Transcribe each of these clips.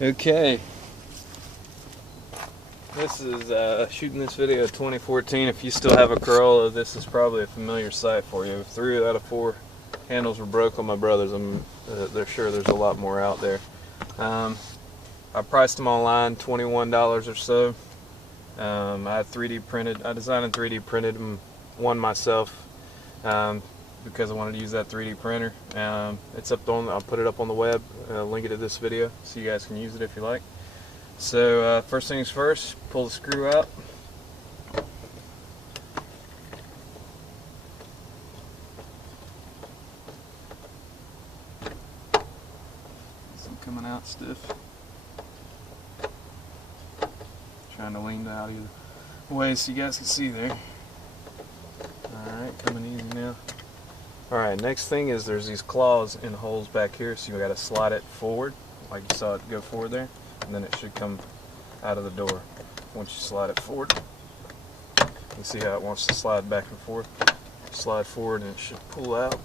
Okay, this is shooting this video 2014. If you still have a Corolla, this is probably a familiar sight for you. 3 out of 4 handles were broke on my brother's. They're sure there's a lot more out there. I priced them online, $21 or so. I 3D printed. I designed and 3D printed them, one myself, because I wanted to use that 3D printer. It's up on. I'll put it up on the web. Link it to this video so you guys can use it if you like. So first things first, pull the screw out. Some coming out stiff. Trying to lean out either way so you guys can see there. Alright, coming easy now. Alright, next thing is there's these claws in holes back here, so you got to slide it forward, like you saw it go forward there, and then it should come out of the door once you slide it forward. You can see how it wants to slide back and forth. Slide forward and it should pull out.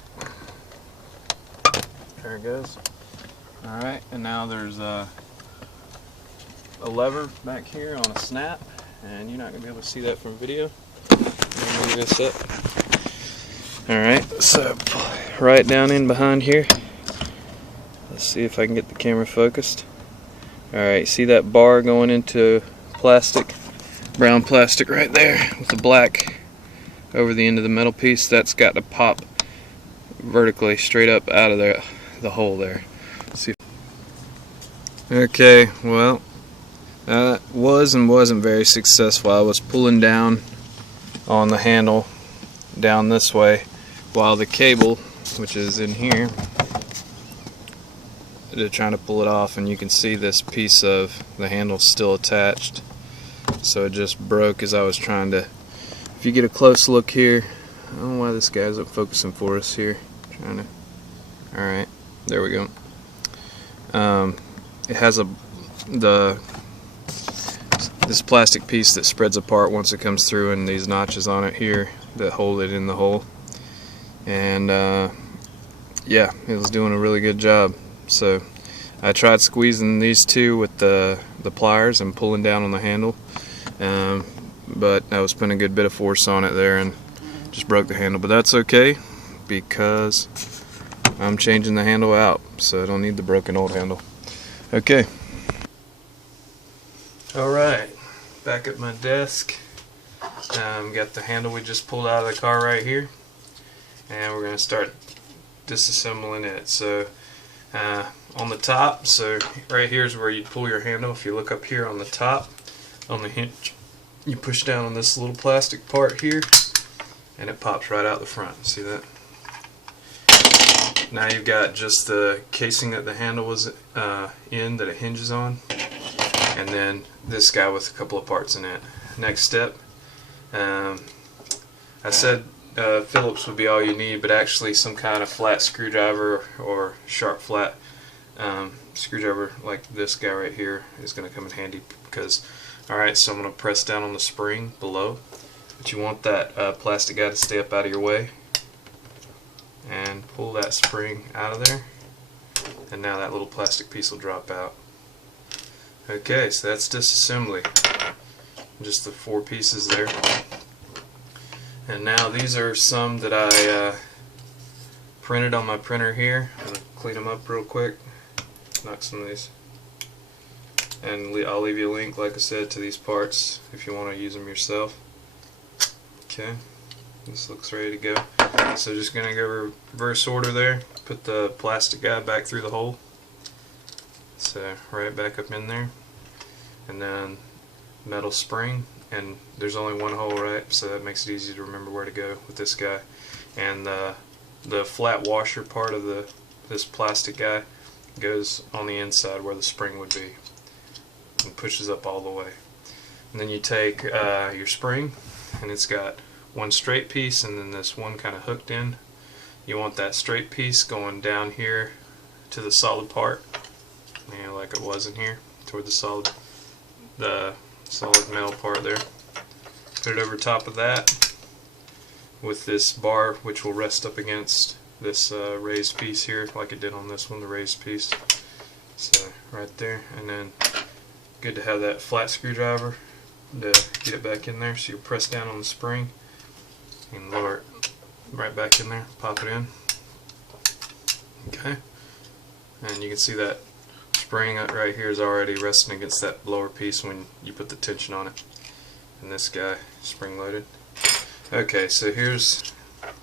There it goes. Alright, and now there's a lever back here on a snap, and you're not going to be able to see that from video. Move this up. Alright, so right down in behind here. Let's see if I can get the camera focused. Alright, see that bar going into plastic, brown plastic right there with the black over the end of the metal piece? That's got to pop vertically straight up out of the hole there. Let's see. Okay, well, was and wasn't very successful. I was pulling down on the handle down this way while the cable, which is in here, they're trying to pull it off, and you can see this piece of the handle still attached, so it just broke as I was trying to. If you get a close look here, I don't know why this guy isn't focusing for us here. Trying to. Alright, there we go. It has this plastic piece that spreads apart once it comes through, and these notches on it here that hold it in the hole. And yeah, it was doing a really good job. So I tried squeezing these two with the pliers and pulling down on the handle, but I was putting a good bit of force on it there and just broke the handle. But that's okay, because I'm changing the handle out, so I don't need the broken old handle. Okay. Alright, back at my desk. Got the handle we just pulled out of the car right here, and we're going to start disassembling it. So on the top, so right here is where you pull your handle. If you look up here on the top, on the hinge, you push down on this little plastic part here, and it pops right out the front. See that? Now you've got just the casing that the handle was in, that it hinges on, and then this guy with a couple of parts in it. Next step, I said Phillips would be all you need, but actually some kind of flat screwdriver or sharp flat screwdriver like this guy right here is going to come in handy, because alright, so I'm going to press down on the spring below, but you want that plastic guy to stay up out of your way, and pull that spring out of there, and now that little plastic piece will drop out. Okay, so that's disassembly. Just the 4 pieces there. And now these are some that I printed on my printer here. I'm going to clean them up real quick. Knock some of these. And I'll leave you a link, like I said, to these parts if you want to use them yourself. Okay, this looks ready to go. So just going to go reverse order there. Put the plastic guy back through the hole. So right back up in there. And then metal spring, and there's only one hole, right, so that makes it easy to remember where to go with this guy. And the flat washer part of this plastic guy goes on the inside where the spring would be, and pushes up all the way. And then you take your spring, and it's got one straight piece and then this one kind of hooked in. You want that straight piece going down here to the solid part, you know, like it was in here, toward the solid metal part there. Put it over top of that with this bar, which will rest up against this raised piece here, like it did on this one, the raised piece. So right there, and then good to have that flat screwdriver to get it back in there. So you press down on the spring and lower it right back in there, pop it in. Okay, and you can see that spring right here is already resting against that lower piece when you put the tension on it. And this guy spring loaded. Okay, so here's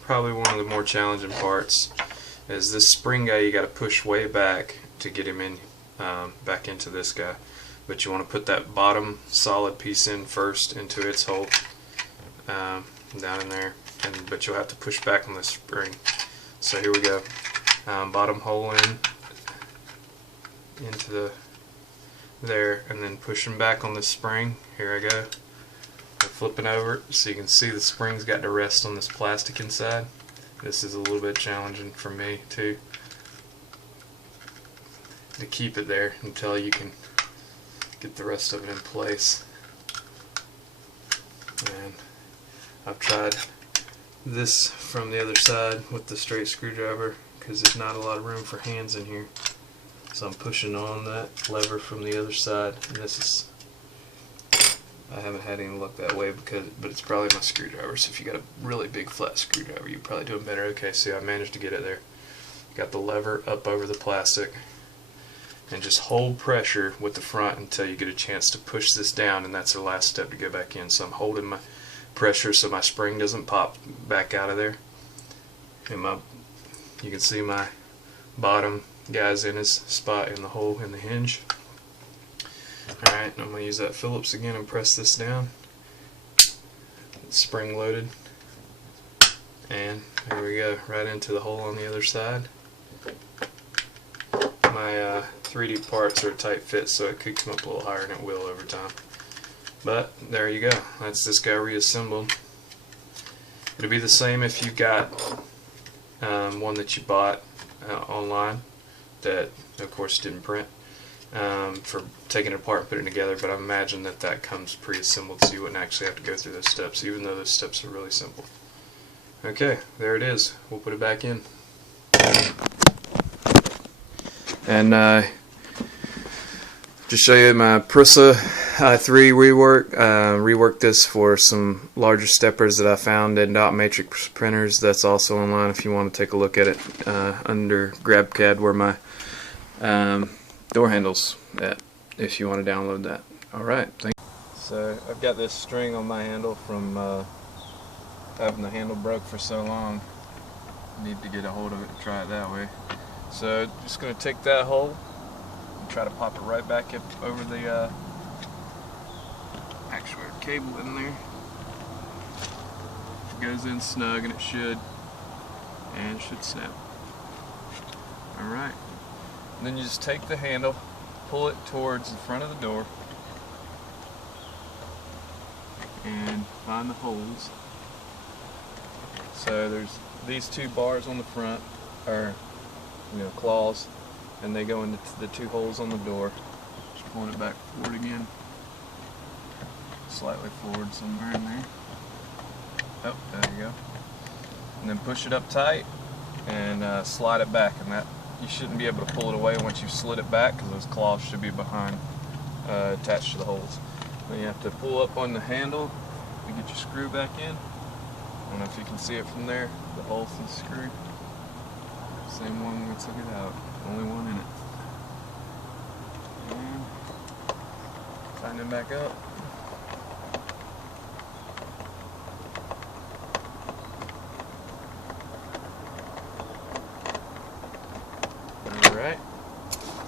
probably one of the more challenging parts, is this spring guy. You got to push way back to get him in back into this guy, but you want to put that bottom solid piece in first into its hole down in there, but you'll have to push back on the spring. So here we go. Bottom hole into there, and then pushing back on the spring. Here I go. I'm flipping over it so you can see the spring's got to rest on this plastic inside. This is a little bit challenging for me too, to keep it there until you can get the rest of it in place. And I've tried this from the other side with the straight screwdriver because there's not a lot of room for hands in here. So I'm pushing on that lever from the other side, and this is, I haven't had any luck that way but it's probably my screwdriver. So if you got a really big flat screwdriver, you're probably doing better. Okay, see, I managed to get it there. Got the lever up over the plastic, and just hold pressure with the front until you get a chance to push this down, and that's the last step to go back in. So I'm holding my pressure so my spring doesn't pop back out of there. And you can see my bottom guy's in his spot in the hole in the hinge. Alright, I'm going to use that Phillips again and press this down. It's spring loaded. And there we go, right into the hole on the other side. My 3D parts are a tight fit, so it could come up a little higher than it will over time. But there you go, that's this guy reassembled. It'll be the same if you got one that you bought online that of course didn't print, for taking it apart and putting it together, but I imagine that comes pre-assembled, so you wouldn't actually have to go through those steps, even though those steps are really simple. Okay, there it is. We'll put it back in. And just show you my Prusa i3 rework. Reworked this for some larger steppers that I found in dot matrix printers. That's also online if you want to take a look at it, under GrabCAD where my door handles at, if you want to download that. Alright, thank you. So I've got this string on my handle from having the handle broke for so long. Need to get a hold of it and try it that way. So just going to take that hole and try to pop it right back up over the actuator cable in there. It goes in snug, and it should snap. Alright. And then you just take the handle, pull it towards the front of the door, and find the holes. So there's these two bars on the front, or claws, and they go into the two holes on the door. Just pulling it back forward again, slightly forward somewhere in there. Oh, there you go. And then push it up tight and slide it back, and that you shouldn't be able to pull it away once you've slid it back, because those claws should be behind, attached to the holes. Then you have to pull up on the handle to get your screw back in. I don't know if you can see it from there, the hole for the screw. Same one we took it out, only one in it. And tighten it back up. Alright,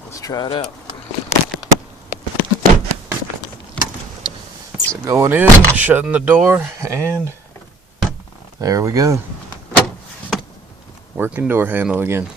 let's try it out. So going in, shutting the door, and there we go. Working door handle again.